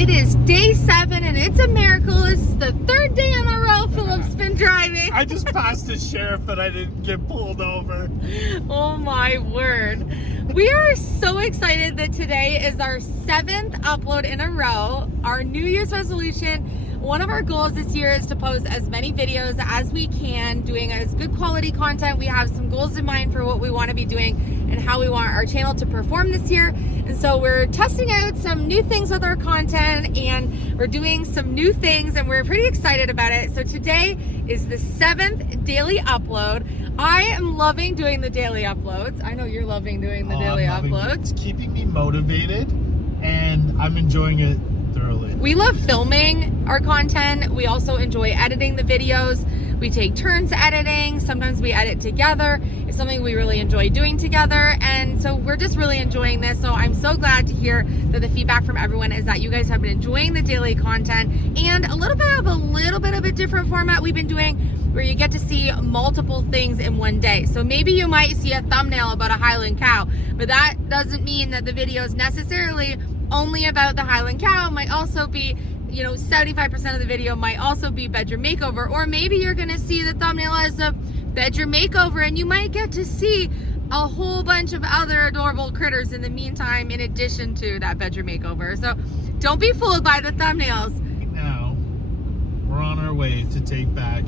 It is day 7 and it's a miracle. It's the 3rd day in a row Philip's been driving. I just passed the sheriff and I didn't get pulled over. Oh my word. We are so excited that today is our 7th upload in a row. Our New Year's resolution, one of our goals this year is to post as many videos as we can, doing as good quality content. We have some goals in mind for what we want to be doing and how we want our channel to perform this year. And so we're testing out some new things with our content and we're doing some new things and we're pretty excited about it. So today is the 7th daily upload. I am loving doing the daily uploads. I know you're loving doing the daily uploads. It's keeping me motivated and I'm enjoying it thoroughly. We love filming our content. We also enjoy editing the videos. We take turns editing. Sometimes we edit together. It's something we really enjoy doing together. And so we're just really enjoying this. So I'm so glad to hear that the feedback from everyone is that you guys have been enjoying the daily content and a little bit of a different format we've been doing where you get to see multiple things in one day. So maybe you might see a thumbnail about a Highland cow, but that doesn't mean that the video is necessarily only about the Highland cow. It might also be, 75% of the video might also be bedroom makeover, or maybe you're gonna see the thumbnail as a bedroom makeover and you might get to see a whole bunch of other adorable critters in the meantime in addition to that bedroom makeover. So don't be fooled by the thumbnails. Now we're on our way to take back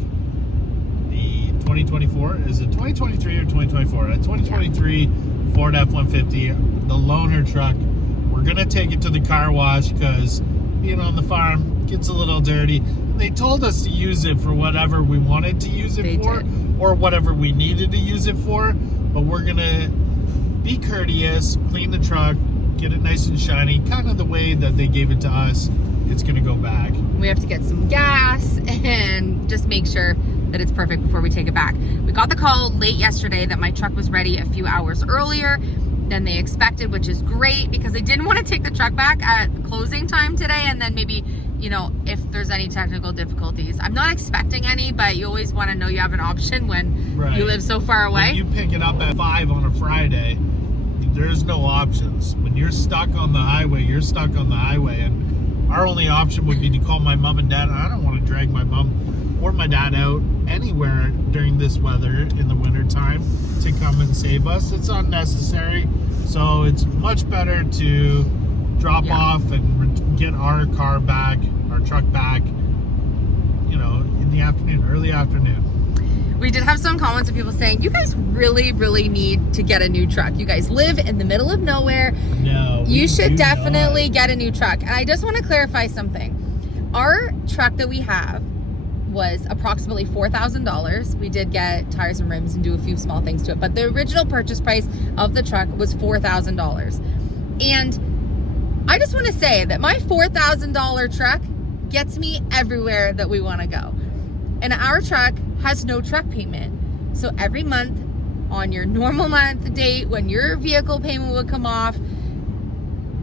the 2024, is it 2023 or 2024? A 2023 Ford F-150, the loaner truck. We're gonna take it to the car wash because being on the farm gets a little dirty. They told us to use it for whatever we wanted to use it for, or whatever we needed to use it for, but we're gonna be courteous, clean the truck, get it nice and shiny, kind of the way that they gave it to us. It's gonna go back. We have to get some gas and just make sure that it's perfect before we take it back. We got the call late yesterday that my truck was ready a few hours earlier than they expected, which is great because they didn't want to take the truck back at closing time today and then maybe, if there's any technical difficulties. I'm not expecting any, but you always want to know you have an option when you live so far away. When you pick it up at 5 on a Friday, there's no options. When you're stuck on the highway, you're stuck on the highway, and our only option would be to call my mom and dad. I don't want to drag my mom or my dad out anywhere during this weather in the winter time to come and save us. It's unnecessary. So it's much better to drop off and get our car back, our truck back, in the afternoon, early afternoon. We did have some comments of people saying, you guys really, really need to get a new truck. You guys live in the middle of nowhere. No, you should definitely get a new truck. And I just want to clarify something. Our truck that we have was approximately $4,000. We did get tires and rims and do a few small things to it, but the original purchase price of the truck was $4,000. And I just want to say that my $4,000 truck gets me everywhere that we want to go. And our truck has no truck payment. So every month on your normal month date, when your vehicle payment would come off,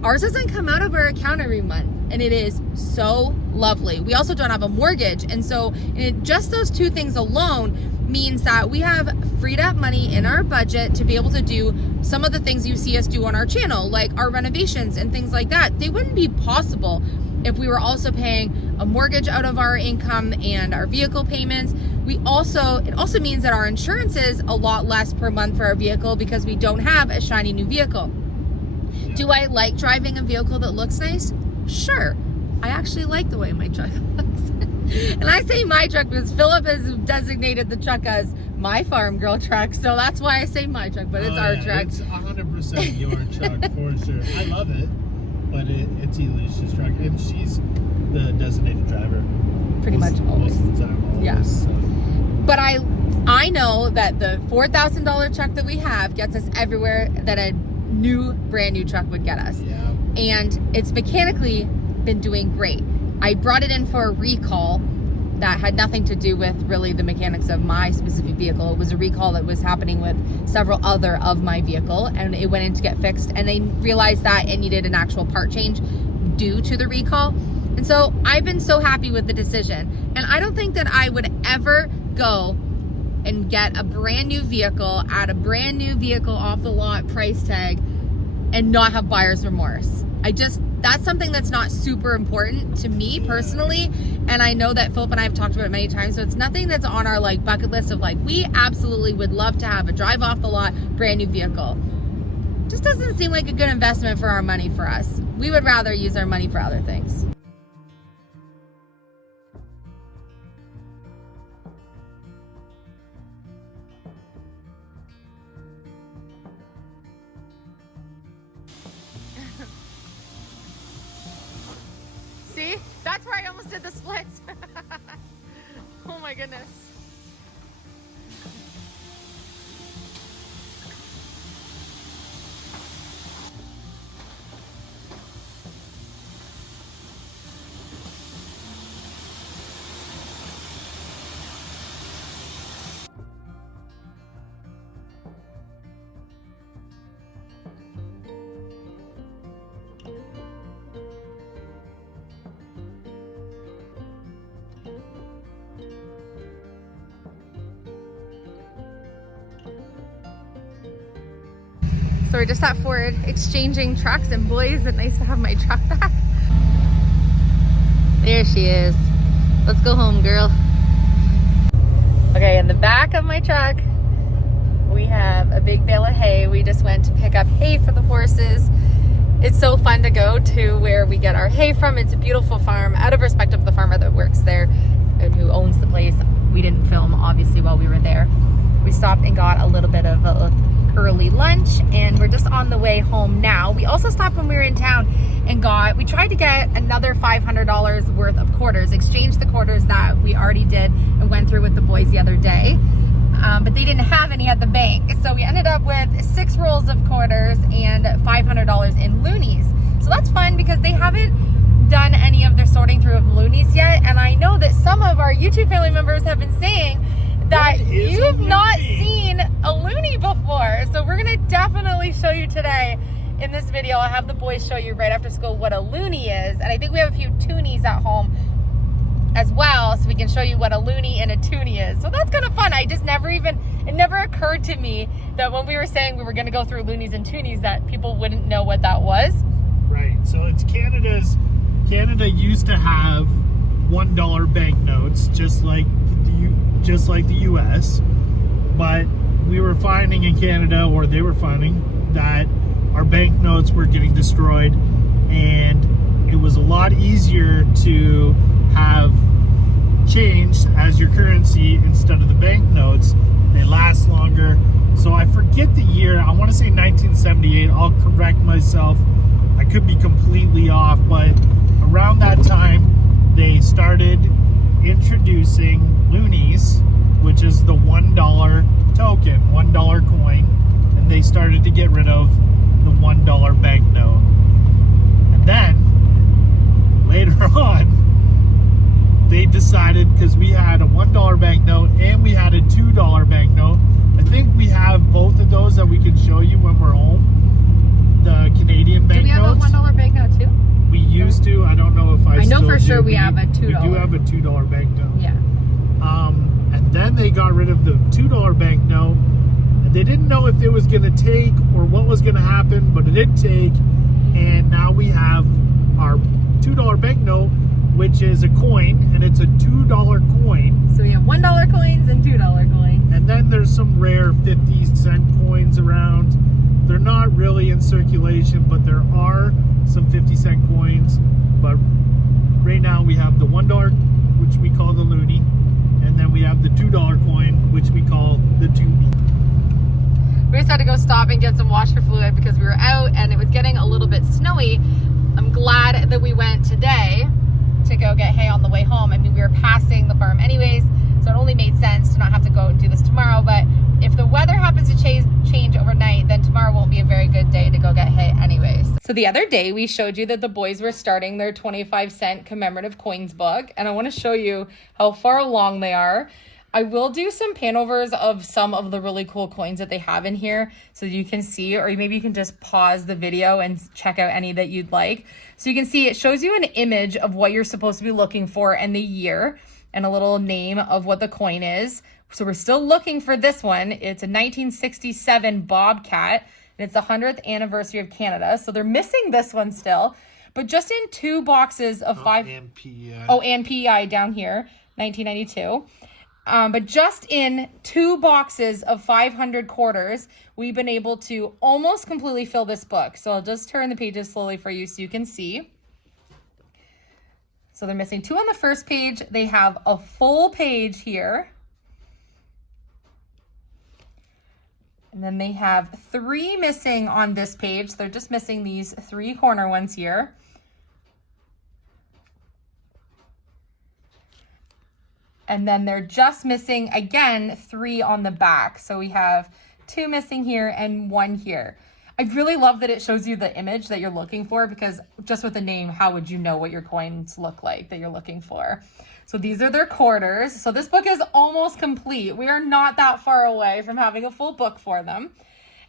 ours doesn't come out of our account every month. And it is so lovely. We also don't have a mortgage. And so just those two things alone means that we have freed up money in our budget to be able to do some of the things you see us do on our channel, like our renovations and things like that. They wouldn't be possible if we were also paying a mortgage out of our income and our vehicle payments. It also means that our insurance is a lot less per month for our vehicle because we don't have a shiny new vehicle. Yeah. Do I like driving a vehicle that looks nice? Sure. I actually like the way my truck looks. And I say my truck because Philip has designated the truck as my farm girl truck, so that's why I say my truck, but it's our truck. It's 100% your truck for sure. I love it, but it's Elysia's truck, and she's the designated driver. Pretty much always. Most of the time, always. Yeah. So. But I know that the $4,000 truck that we have gets us everywhere that a brand new truck would get us. Yeah. And it's mechanically been doing great. I brought it in for a recall that had nothing to do with really the mechanics of my specific vehicle. It was a recall that was happening with several other of my vehicle, and it went in to get fixed, and they realized that it needed an actual part change due to the recall. And so I've been so happy with the decision. And I don't think that I would ever go and get a brand new vehicle at a brand new vehicle off the lot price tag and not have buyer's remorse. that's something that's not super important to me personally. And I know that Philip and I have talked about it many times. So it's nothing that's on our like bucket list of like, we absolutely would love to have a drive off the lot, brand new vehicle. Just doesn't seem like a good investment for our money for us. We would rather use our money for other things. See? That's where I almost did the splits. Oh my goodness. So we're just at Ford exchanging trucks, and boy, is it nice to have my truck back. There she is. Let's go home, girl. Okay, in the back of my truck, we have a big bale of hay. We just went to pick up hay for the horses. It's so fun to go to where we get our hay from. It's a beautiful farm, out of respect of the farmer that works there and who owns the place. We didn't film, obviously, while we were there. We stopped and got a little bit of a early lunch, and we're just on the way home now. We also stopped when we were in town and we tried to get another $500 worth of quarters, exchanged the quarters that we already did and went through with the boys the other day. But they didn't have any at the bank. So we ended up with 6 rolls of quarters and $500 in loonies. So that's fun because they haven't done any of their sorting through of loonies yet. And I know that some of our YouTube family members have been saying that you've not seen a loonie before. So we're gonna definitely show you today in this video. I'll have the boys show you right after school what a loonie is. And I think we have a few toonies at home as well, so we can show you what a loonie and a toonie is. So that's kind of fun. It never occurred to me that when we were saying we were gonna go through loonies and toonies that people wouldn't know what that was. Right, so it's Canada used to have $1 banknotes, just like the US, but we were finding in Canada, or they were finding, that our banknotes were getting destroyed, and it was a lot easier to have change as your currency instead of the banknotes. They last longer. So I forget the year, I want to say 1978, I'll correct myself, I could be completely off, but around that time they started introducing loonies, which is the $1 token, $1 coin, and they started to get rid of the $1 banknote. And then later on, they decided, because we had a $1 banknote and we had a $2 banknote. I think we have both of those that we can show you when we're home. The Canadian banknotes. Do we have a $1 banknote too? We used to. I don't know if I know still for do. sure we have a $2. We do have a $2 banknote. Yeah. And then they got rid of the $2 banknote. And they didn't know if it was going to take or what was going to happen, but it did take. And now we have our $2 banknote, which is a coin, and it's a $2 coin. So we have $1 coins and $2 coins. And then there's some rare 50-cent coins around. They're not really in circulation, but there are some 50-cent coins. But right now we have the $1, which we call the loonie, and then we have the $2 coin, which we call the toonie. We just had to go stop and get some washer fluid because we were out and it was getting a little bit snowy. I'm glad that we went today to go get hay on the way home. I mean, we were passing the farm anyways, so it only made sense to not have to go and do this tomorrow. But if the weather happens to change overnight, then tomorrow won't be a very good day to go get hay anyways. So the other day we showed you that the boys were starting their 25-cent commemorative coins book, and I want to show you how far along they are. I will do some panovers of some of the really cool coins that they have in here so you can see, or maybe you can just pause the video and check out any that you'd like. So you can see it shows you an image of what you're supposed to be looking for and the year and a little name of what the coin is. So we're still looking for this one. It's a 1967 Bobcat, and it's the 100th anniversary of Canada. So they're missing this one still. But just in 2 boxes of And PEI. Oh, and PEI down here, 1992. But just in 2 boxes of 500 quarters, we've been able to almost completely fill this book. So I'll just turn the pages slowly for you so you can see. So they're missing 2 on the first page. They have a full page here. And then they have 3 missing on this page. They're just missing these 3 corner ones here. And then they're just missing, again, 3 on the back. So we have 2 missing here and 1 here. I really love that it shows you the image that you're looking for, because just with the name, how would you know what your coins look like that you're looking for? So these are their quarters. So this book is almost complete. We are not that far away from having a full book for them.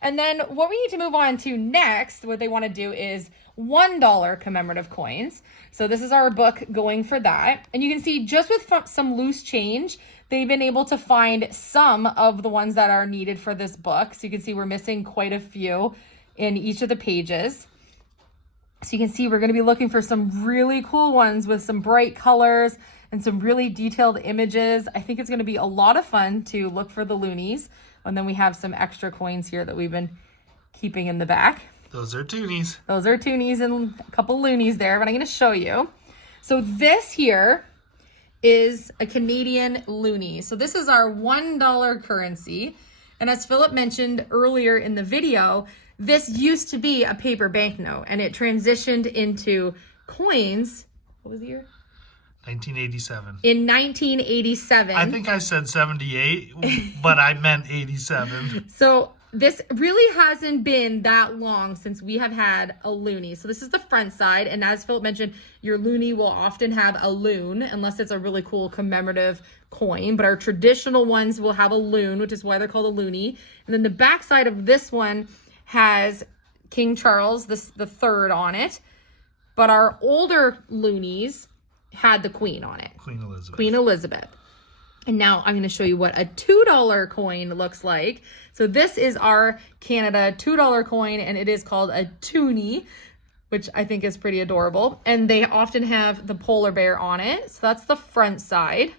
And then what we need to move on to next, what they want to do is $1 commemorative coins. So this is our book going for that. And you can see just with some loose change, they've been able to find some of the ones that are needed for this book. So you can see we're missing quite a few in each of the pages. So you can see we're going to be looking for some really cool ones with some bright colors and some really detailed images. I think it's going to be a lot of fun to look for the loonies. And then we have some extra coins here that we've been keeping in the back. Those are toonies. Those are toonies and a couple loonies there, but I'm going to show you. So this here is a Canadian loonie. So this is our $1 currency. And as Philip mentioned earlier in the video, this used to be a paper banknote and it transitioned into coins. What was the year? 1987. In 1987. I think I said 78, but I meant 87. So this really hasn't been that long since we have had a loonie. So this is the front side. And as Philip mentioned, your loonie will often have a loon unless it's a really cool commemorative coin. But our traditional ones will have a loon, which is why they're called a loonie. And then the back side of this one has King Charles the third on it. But our older loonies had the Queen on it. Queen Elizabeth. Queen Elizabeth. And now I'm going to show you what a $2 coin looks like. So this is our Canada $2 coin, and it is called a toonie, which I think is pretty adorable. And they often have the polar bear on it. So that's the front side.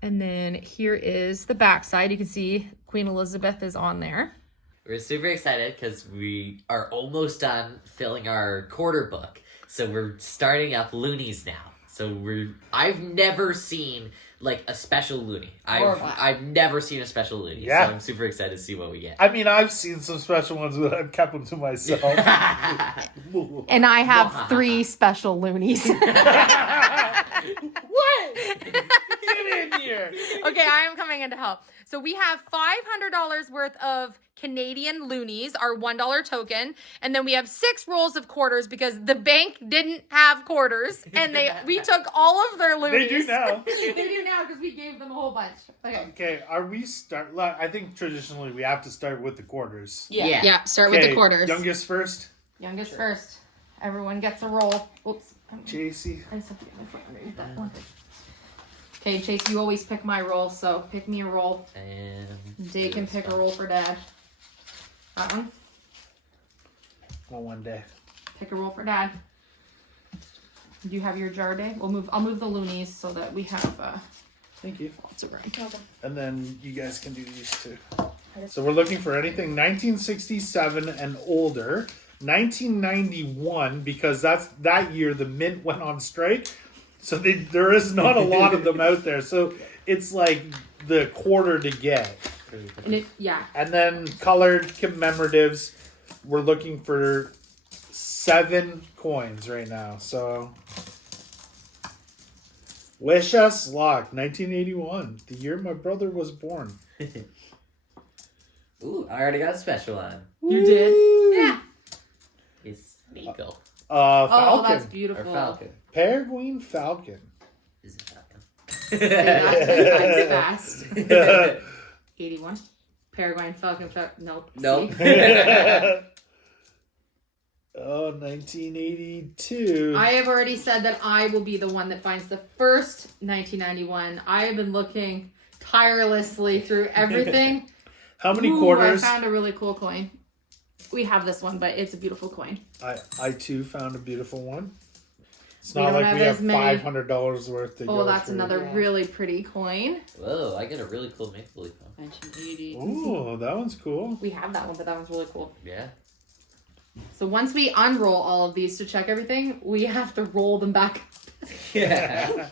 And then here is the back side. You can see Queen Elizabeth is on there. We're super excited because we are almost done filling our quarter book. So we're starting up loonies now. So I've never seen like a special loony. I've never seen a special loony. Yeah. So I'm super excited to see what we get. I mean, I've seen some special ones, but I've kept them to myself. And I have 3 special loonies. What? Get in here. Okay, I am coming in to help. So we have $500 worth of Canadian loonies, our $1 token, and then we have 6 rolls of quarters because the bank didn't have quarters, and we took all of their loonies. They do now. They do now because we gave them a whole bunch. Okay, I think traditionally we have to start with the quarters. Yeah, start with the quarters. Youngest first. Youngest first. Everyone gets a roll. Oops. JC. I just have to get my foot underneath that one. Okay, Chase, you always pick my roll, so pick me a roll. And Jay can pick a roll for Dad. That one? Well, one day. Pick a roll for Dad. Do you have your jar, Day? I'll move the loonies so that we have Thank you. lots of room. And then you guys can do these too. So we're looking for anything 1967 and older. 1991, because that's that year the mint went on strike. So there is not a lot of them out there. So it's like the quarter to get. And then colored commemoratives, we're looking for 7 coins right now. So wish us luck. 1981, the year my brother was born. Ooh, I already got a special one. You did? Yeah. It's Beagle. Falcon. Oh, that's beautiful. Or Falcon. Peregrine Falcon. Is it Falcon? That's fast. 81. Peregrine Falcon. Nope. Nope. Oh, 1982. I have already said that I will be the one that finds the first 1991. I have been looking tirelessly through everything. How many quarters? I found a really cool coin. we have this one, but it's a beautiful coin. I too found a beautiful one. It's We not don't like have we as have many- $500 worth to go Oh, that's through. another Yeah. really pretty coin. Whoa, I got a really cool make believe one. 1980. Ooh, that one's cool. We have that one, but that one's really cool. Yeah. So once we unroll all of these to check everything, we have to roll them back. Yeah.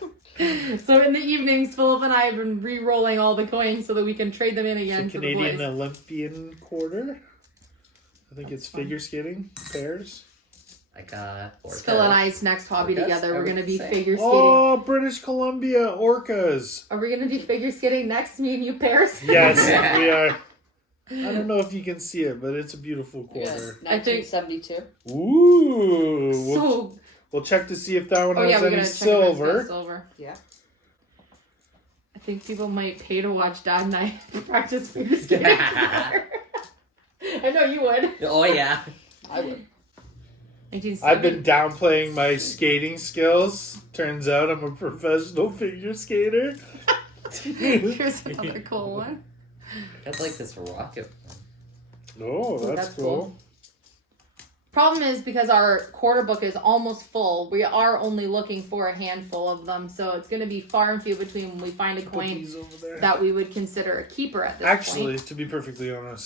So in the evenings, Philip and I have been re-rolling all the coins so that we can trade them in It's again a for the Canadian boys. Olympian quarter. I think it's figure skating pairs. I got orca. Phil and I's next hobby Orcas, together. I We're would gonna be say. figure skating. Oh, British Columbia orcas. Are we gonna be figure skating next? Me and you pairs. Yes, we are. I don't know if you can see it, but it's a beautiful Yes, quarter. I think- 1972. Ooh. So We'll check to see if that one oh yeah, has we're any gonna check if it's got silver. silver. Yeah. I think people might pay to watch Dad and I practice figure skating. I know you would. Oh yeah. I would. 1970. I've been downplaying my skating skills. Turns out I'm a professional figure skater. Here's another cool one. Got like this rocket. Oh, that's that's cool. cool. Problem is because our quarter book is almost full, we are only looking for a handful of them, so it's going to be far and few between when we find a Put coin these over there. that we would consider a keeper at this Actually, point. to be perfectly honest,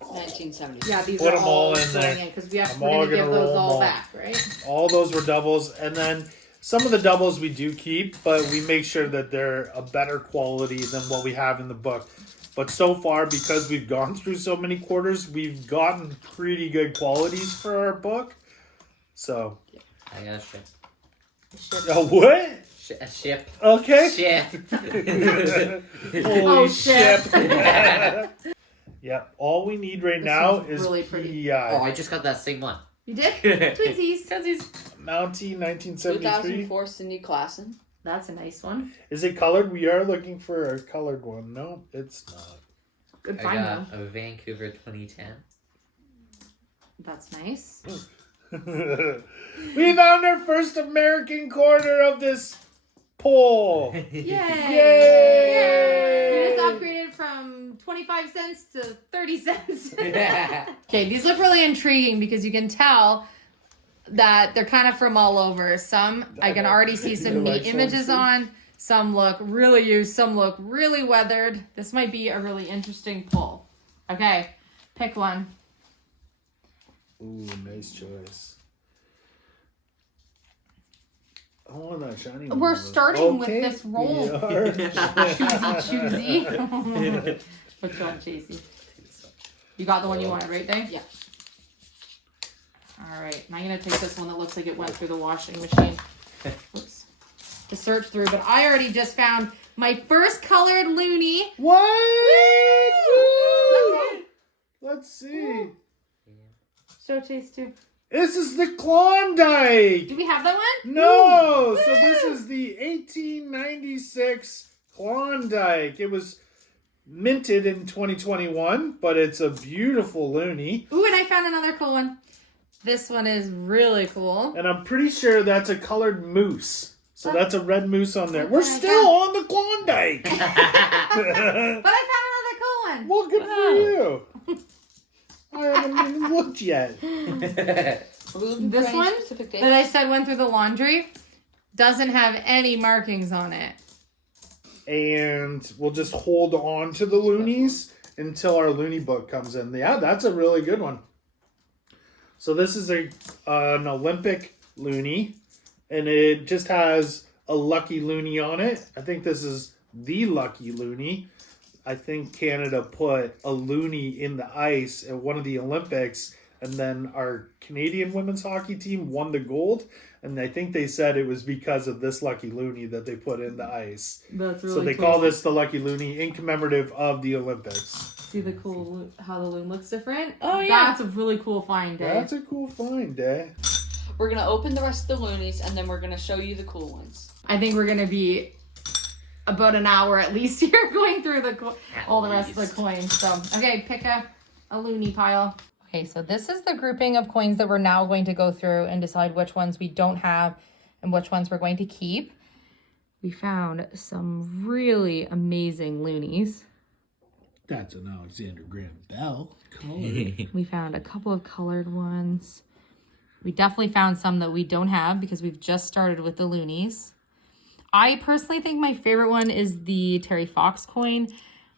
1970. Yeah, these put are them all all in going there. in because we have I'm we're all going to give gonna those roll them all all. back, right? all those were doubles, and then some of the doubles we do keep, but we make sure that they're a better quality than what we have in the book. But so far, because we've gone through so many quarters, we've gotten pretty good qualities for our book. So, I got a ship. what? A ship. Okay. Ship. Holy Oh, shit. shit. Yep. All we need right This now one's is really pretty. PEI. Oh, I just got that same one. You did? Twinsies. Mountie 1973. 2004 Cindy Klassen. That's a nice one. Is it colored? We are looking for a colored one. No, it's not. Good I find got though. a Vancouver 2010. That's nice. We found our first American quarter of this poll. Yay! Yay! You just upgraded from 25 cents to 30 cents. Okay, these look really intriguing because you can tell that they're kind of from all over. Some I can already see some neat images on. Some look really used. Some look really weathered. This might be a really interesting pull. Okay, pick one. Ooh, nice choice. I want that shiny one. We're starting with Okay, this roll. we are. Choosy. Good job, JC. You got the one you wanted, right, Dave? Yeah. All right, and I'm gonna take this one that looks like it went through the washing machine. Oops. To search through, but I already just found my first colored loonie. What? Woo! Let's see. Show Chase too. This is the Klondike. Do we have that one? No, so Woo! this is the 1896 Klondike. It was minted in 2021, but it's a beautiful loonie. Ooh, and I found another cool one. This one is really cool. And I'm pretty sure that's a colored moose. So that's a red moose on there. We're my still on the Klondike. But I found another cool one. Well, good for you. I haven't even looked yet. Are we looking This for any one specific dates? that I said went through the laundry doesn't have any markings on it. And we'll just hold on to the loonies until our loony book comes in. Yeah, that's a really good one. So this is an Olympic loony, and it just has a lucky loony on it. I think this is the lucky loony. I think Canada put a loony in the ice at one of the Olympics, and then our Canadian women's hockey team won the gold. And I think they said it was because of this lucky loony that they put in the ice. That's really So they cool. call this the lucky loony in commemorative of the Olympics. See the cool how the loon looks different? Oh, yeah. That's a really cool find, Dave. That's a cool find, eh? We're going to open the rest of the loonies, and then we're going to show you the cool ones. I think we're gonna be about an hour at least here going through all the rest of the coins. So, okay, pick a loony pile. Okay, so this is the grouping of coins that we're now going to go through and decide which ones we don't have and which ones we're going to keep. We found some really amazing loonies. That's an Alexander Graham Bell colored. We found a couple of colored ones. We definitely found some that we don't have because we've just started with the loonies. I personally think my favorite one is the Terry Fox coin.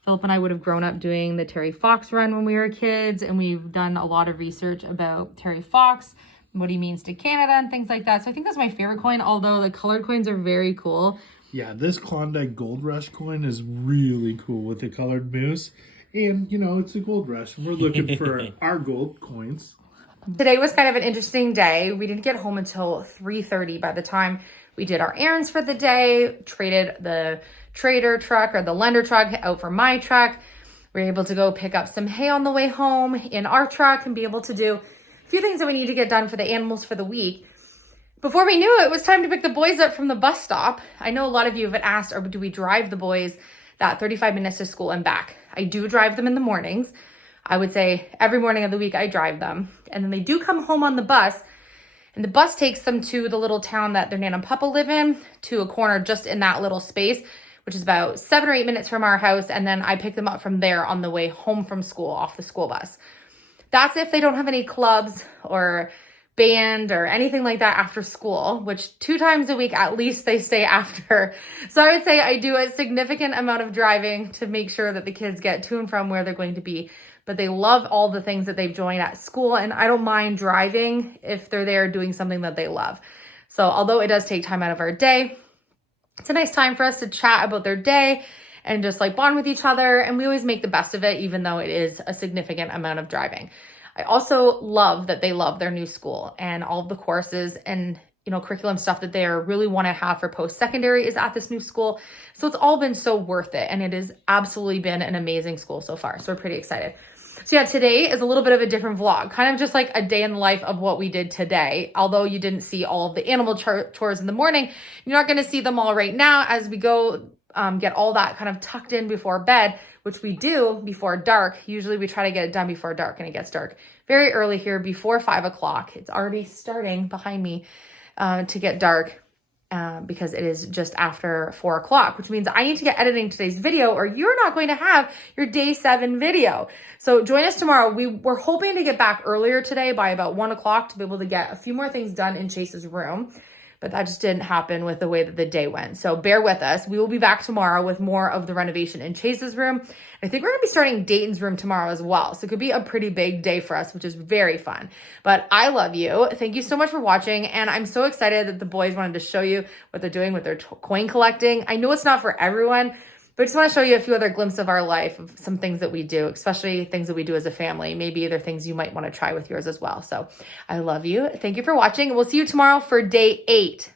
Philip and I would have grown up doing the Terry Fox run when we were kids, and we've done a lot of research about Terry Fox, what he means to Canada and things like that. So I think that's my favorite coin, although the colored coins are very cool. Yeah, this Klondike Gold Rush coin is really cool with the colored moose. And, you know, it's a gold rush. We're looking for our gold coins. Today was kind of an interesting day. We didn't get home until 3:30 by the time we did our errands for the day, traded the trader truck or the lender truck out for my truck. We were able to go pick up some hay on the way home in our truck and be able to do a few things that we need to get done for the animals for the week. Before we knew it, it was time to pick the boys up from the bus stop. I know a lot of you have asked, or do we drive the boys that 35 minutes to school and back? I do drive them in the mornings. I would say every morning of the week I drive them. And then they do come home on the bus, and the bus takes them to the little town that their Nan and Papa live in, to a corner just in that little space, which is about 7 or 8 minutes from our house. And then I pick them up from there on the way home from school off the school bus. That's if they don't have any clubs or band or anything like that after school, which 2 times a week at least they stay after. So I would say I do a significant amount of driving to make sure that the kids get to and from where they're going to be. But they love all the things that they've joined at school, and I don't mind driving if they're there doing something that they love. So although it does take time out of our day, it's a nice time for us to chat about their day and just like bond with each other. And we always make the best of it, even though it is a significant amount of driving. I also love that they love their new school, and all of the courses and, you know, curriculum stuff that they really want to have for post-secondary is at this new school. So it's all been so worth it. And it has absolutely been an amazing school so far. So we're pretty excited. So yeah, today is a little bit of a different vlog, kind of just like a day in the life of what we did today. Although you didn't see all of the animal chores in the morning, you're not going to see them all right now as we go get all that kind of tucked in before bed, which we do before dark. Usually we try to get it done before dark, and it gets dark very early here before 5 o'clock. It's already starting behind me to get dark because it is just after 4 o'clock, which means I need to get editing today's video or you're not going to have your day 7 video. So join us tomorrow. We were hoping to get back earlier today by about 1 o'clock to be able to get a few more things done in Chase's room, but that just didn't happen with the way that the day went. So bear with us. We will be back tomorrow with more of the renovation in Chase's room. I think we're going to be starting Dayton's room tomorrow as well. So it could be a pretty big day for us, which is very fun. But I love you. Thank you so much for watching. And I'm so excited that the boys wanted to show you what they're doing with their coin collecting. I know it's not for everyone, but I just want to show you a few other glimpses of our life, of some things that we do, especially things that we do as a family. Maybe other things you might want to try with yours as well. So I love you. Thank you for watching. We'll see you tomorrow for day 8.